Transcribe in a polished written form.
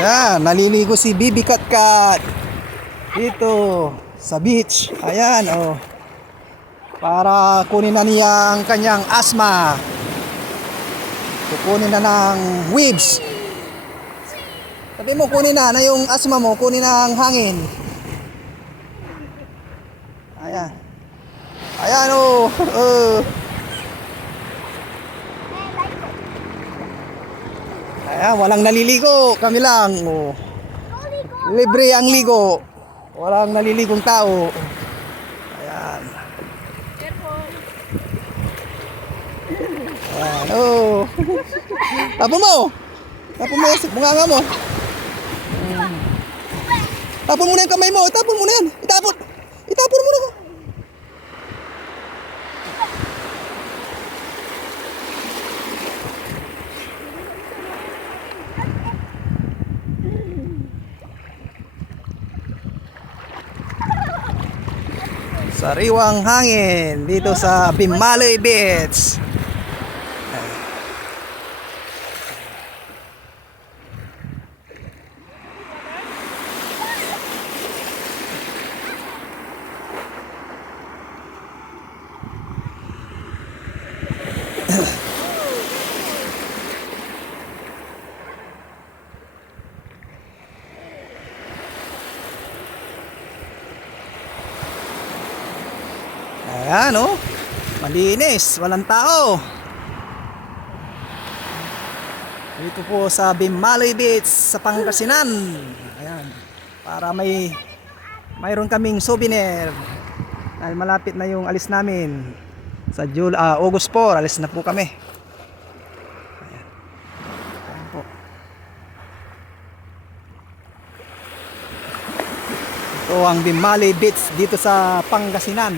Ayan, naliligo si Bibi Katkat dito sa beach. Ayan, oh. Para kunin na niya ang kanyang asthma. Kukunin na ng waves. Sabi mo, kunin na yung asthma mo, kunin na ang hangin. Ayan. Ayan, oh. Ayan, walang naliligo. Kami lang, oh. Libre ang ligo. Walang naliligong tao. Ayan. Ayan, oh. Tapon mo. Tapon mo yung bunganga mo. Tapon mo na yung kamay mo. Tapon mo na yan. Itapon. Itapon mo na. Sariwang hangin dito sa Bimaloy Beach. Ayan, oh. Malinis, walang tao. Dito po sa Bimaloy Beach sa Pangasinan. Ayan. Para mayroon kaming souvenir. Dahil malapit na yung alis namin. Sa August 4, alis na po kami. Ayan. Ayan po. Ito ang Bimaloy Beach dito sa Pangasinan.